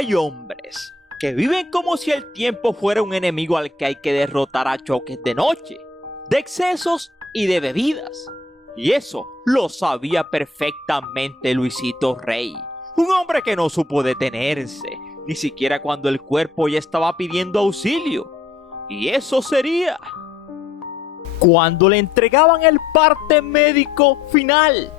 Hay hombres que viven como si el tiempo fuera un enemigo al que hay que derrotar a choques de noche, de excesos y de bebidas. Y eso lo sabía perfectamente Luisito Rey, un hombre que no supo detenerse, ni siquiera cuando el cuerpo ya estaba pidiendo auxilio. Y eso sería cuando le entregaban el parte médico final.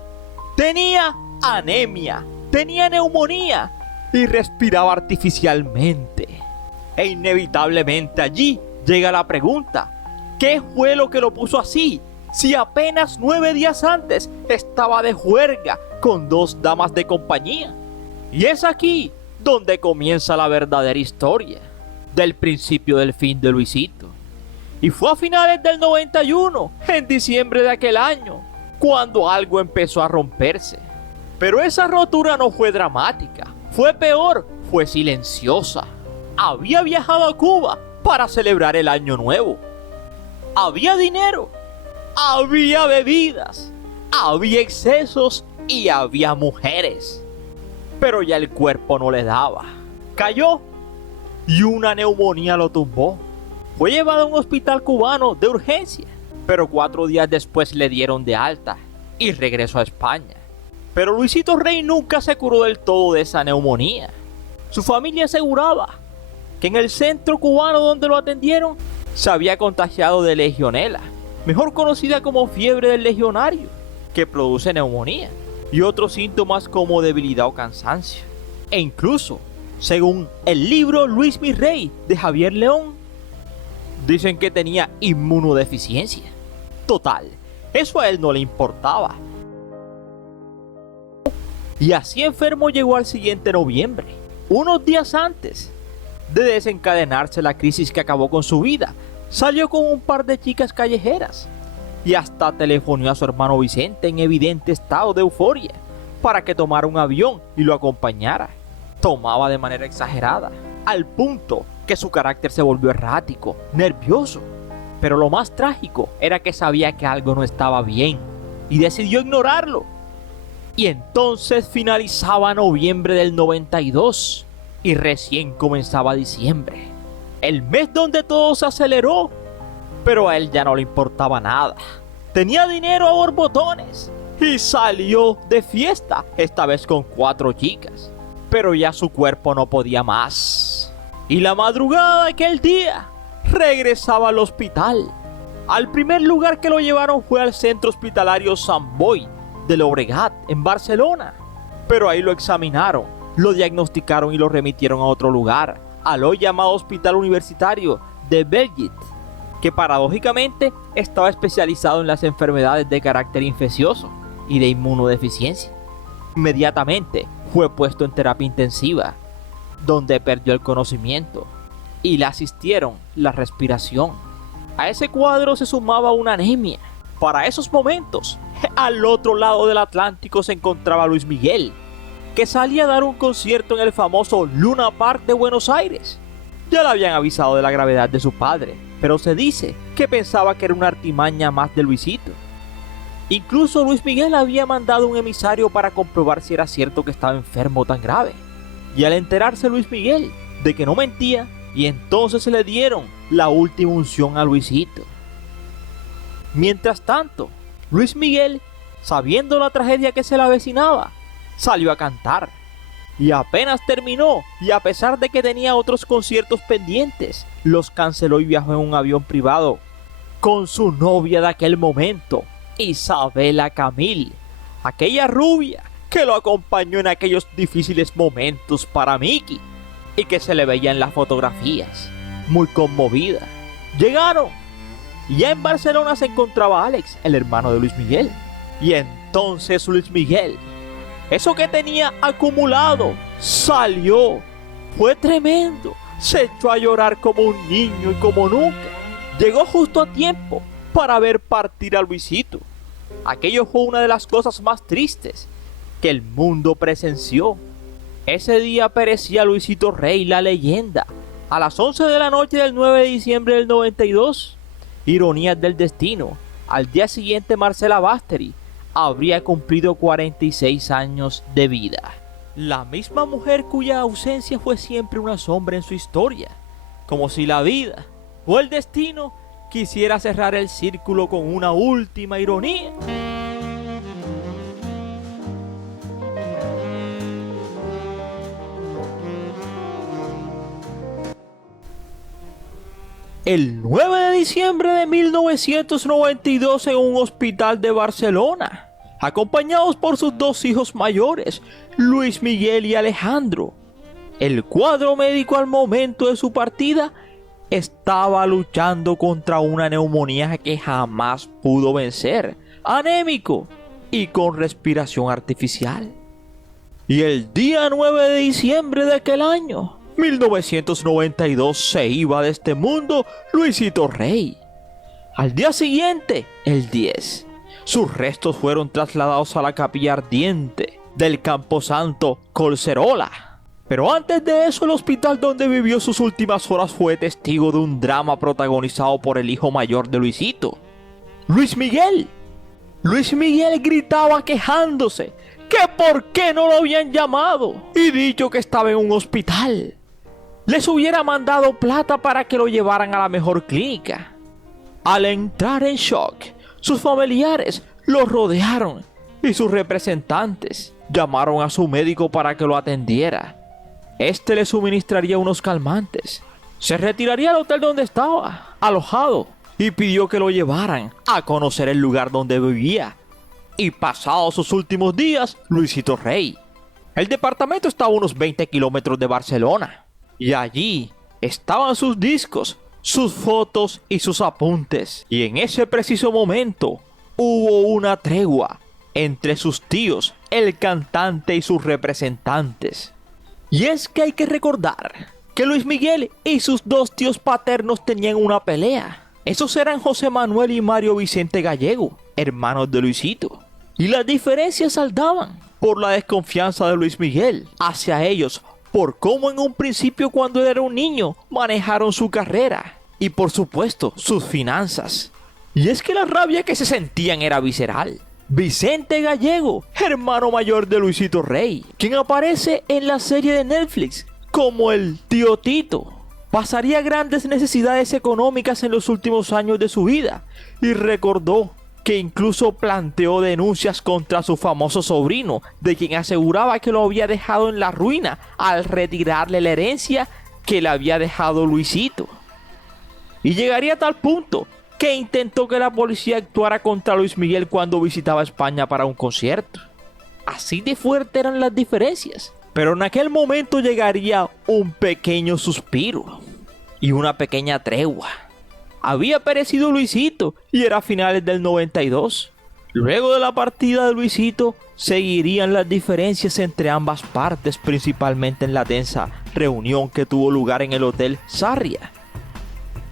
Tenía anemia, tenía neumonía y respiraba artificialmente. E inevitablemente allí llega la pregunta: ¿qué fue lo que lo puso así? Si apenas 9 días antes estaba de juerga con 2 damas de compañía. Y es aquí donde comienza la verdadera historia del principio del fin de Luisito. Y fue a finales del 91, en diciembre de aquel año, cuando algo empezó a romperse. Pero esa rotura no fue dramática, fue peor, fue silenciosa. Había viajado a Cuba para celebrar el año nuevo. Había dinero, había bebidas, había excesos y había mujeres. Pero ya el cuerpo no le daba. Cayó y una neumonía lo tumbó. Fue llevado a un hospital cubano de urgencia, pero 4 días después le dieron de alta y regresó a España. Pero Luisito Rey nunca se curó del todo de esa neumonía. Su familia aseguraba que en el centro cubano donde lo atendieron se había contagiado de legionela, mejor conocida como fiebre del legionario, que produce neumonía y otros síntomas como debilidad o cansancio. E incluso, según el libro Luis Mi Rey de Javier León, dicen que tenía inmunodeficiencia. Total, eso a él no le importaba. Y así enfermo llegó al siguiente noviembre, unos días antes de desencadenarse la crisis que acabó con su vida. Salió con un par de chicas callejeras y hasta telefonó a su hermano Vicente en evidente estado de euforia para que tomara un avión y lo acompañara. Tomaba de manera exagerada, al punto que su carácter se volvió errático, nervioso. Pero lo más trágico era que sabía que algo no estaba bien y decidió ignorarlo. Y entonces finalizaba noviembre del 92 y recién comenzaba diciembre, el mes donde todo se aceleró. Pero a él ya no le importaba nada. Tenía dinero a borbotones y salió de fiesta, esta vez con 4 chicas. Pero ya su cuerpo no podía más. Y la madrugada de aquel día regresaba al hospital. Al primer lugar que lo llevaron fue al centro hospitalario Sant Boi de Llobregat, en Barcelona. Pero ahí lo examinaron, lo diagnosticaron y lo remitieron a otro lugar, al hoy llamado Hospital Universitario de Belgit, que paradójicamente estaba especializado en las enfermedades de carácter infeccioso y de inmunodeficiencia. Inmediatamente fue puesto en terapia intensiva, donde perdió el conocimiento y le asistieron la respiración. A ese cuadro se sumaba una anemia. Para esos momentos, al otro lado del Atlántico se encontraba Luis Miguel, que salía a dar un concierto en el famoso Luna Park de Buenos Aires. Ya le habían avisado de la gravedad de su padre, pero se dice que pensaba que era una artimaña más de Luisito. Incluso Luis Miguel había mandado un emisario para comprobar si era cierto que estaba enfermo tan grave. Y al enterarse Luis Miguel de que no mentía, y entonces se le dieron la última unción a Luisito. Mientras tanto, Luis Miguel, sabiendo la tragedia que se le avecinaba, salió a cantar. Y apenas terminó, y a pesar de que tenía otros conciertos pendientes, los canceló y viajó en un avión privado con su novia de aquel momento, Isabela Camil, aquella rubia que lo acompañó en aquellos difíciles momentos para Mickey y que se le veía en las fotografías, muy conmovida. Llegaron y ya en Barcelona se encontraba Alex, el hermano de Luis Miguel. Y entonces Luis Miguel, eso que tenía acumulado, salió. Fue tremendo. Se echó a llorar como un niño y como nunca. Llegó justo a tiempo para ver partir a Luisito. Aquello fue una de las cosas más tristes que el mundo presenció. Ese día perecía Luisito Rey, la leyenda, a las 11 de la noche del 9 de diciembre del 92. Ironías del destino. Al día siguiente Marcela Basteri habría cumplido 46 años de vida. La misma mujer cuya ausencia fue siempre una sombra en su historia, como si la vida o el destino quisiera cerrar el círculo con una última ironía. El 9 de diciembre de 1992 en un hospital de Barcelona, acompañados por sus dos hijos mayores, Luis Miguel y Alejandro. El cuadro médico al momento de su partida estaba luchando contra una neumonía que jamás pudo vencer, anémico y con respiración artificial. Y el día 9 de diciembre de aquel año, 1992, se iba de este mundo Luisito Rey. Al día siguiente, el 10, sus restos fueron trasladados a la capilla ardiente del Camposanto Collserola. Pero antes de eso, el hospital donde vivió sus últimas horas fue testigo de un drama protagonizado por el hijo mayor de Luisito, Luis Miguel. Luis Miguel gritaba quejándose que por qué no lo habían llamado y dicho que estaba en un hospital. Les hubiera mandado plata para que lo llevaran a la mejor clínica. Al entrar en shock, sus familiares lo rodearon y sus representantes llamaron a su médico para que lo atendiera. Este le suministraría unos calmantes. Se retiraría al hotel donde estaba alojado y pidió que lo llevaran a conocer el lugar donde vivía. Y pasados sus últimos días, Luisito Rey. El departamento estaba a unos 20 kilómetros de Barcelona. Y allí estaban sus discos, sus fotos y sus apuntes. Y en ese preciso momento hubo una tregua entre sus tíos, el cantante y sus representantes. Y es que hay que recordar que Luis Miguel y sus dos tíos paternos tenían una pelea. Esos eran José Manuel y Mario Vicente Gallego, hermanos de Luisito. Y las diferencias saldaban por la desconfianza de Luis Miguel hacia ellos, por cómo en un principio cuando él era un niño manejaron su carrera y por supuesto sus finanzas. Y es que la rabia que se sentían era visceral. Vicente Gallego, hermano mayor de Luisito Rey, quien aparece en la serie de Netflix como el tío Tito, pasaría grandes necesidades económicas en los últimos años de su vida y recordó que incluso planteó denuncias contra su famoso sobrino, de quien aseguraba que lo había dejado en la ruina al retirarle la herencia que le había dejado Luisito. Y llegaría a tal punto que intentó que la policía actuara contra Luis Miguel cuando visitaba España para un concierto. Así de fuerte eran las diferencias. Pero en aquel momento llegaría un pequeño suspiro y una pequeña tregua. Había perecido Luisito y era a finales del 92. Luego de la partida de Luisito, seguirían las diferencias entre ambas partes, principalmente en la tensa reunión que tuvo lugar en el Hotel Sarria.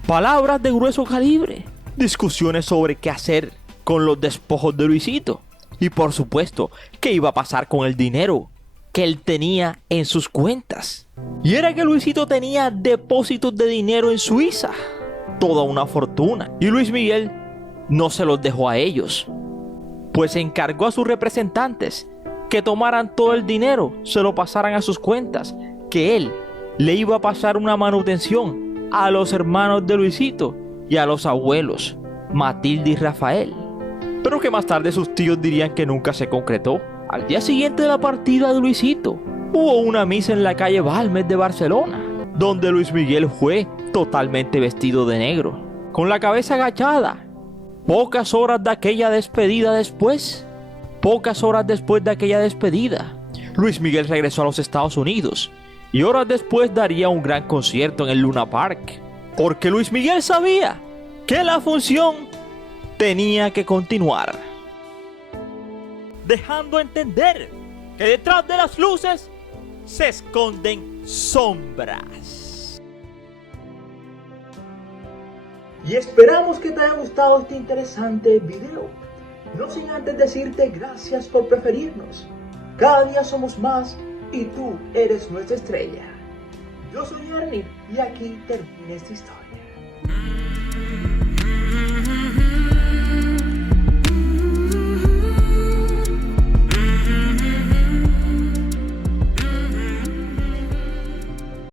Palabras de grueso calibre, discusiones sobre qué hacer con los despojos de Luisito y por supuesto qué iba a pasar con el dinero que él tenía en sus cuentas. Y era que Luisito tenía depósitos de dinero en Suiza, toda una fortuna, y Luis Miguel no se los dejó a ellos, pues encargó a sus representantes que tomaran todo el dinero, se lo pasaran a sus cuentas, que él le iba a pasar una manutención a los hermanos de Luisito y a los abuelos, Matilde y Rafael, pero que más tarde sus tíos dirían que nunca se concretó. Al día siguiente de la partida de Luisito, hubo una misa en la calle Balmes de Barcelona, donde Luis Miguel fue totalmente vestido de negro, con la cabeza agachada. Pocas horas después de aquella despedida, Luis Miguel regresó a los Estados Unidos y horas después daría un gran concierto en el Luna Park, porque Luis Miguel sabía que la función tenía que continuar, dejando entender que detrás de las luces se esconden sombras. Y esperamos que te haya gustado este interesante video. No sin antes decirte gracias por preferirnos. Cada día somos más y tú eres nuestra estrella. Yo soy Ernie y aquí termina esta historia.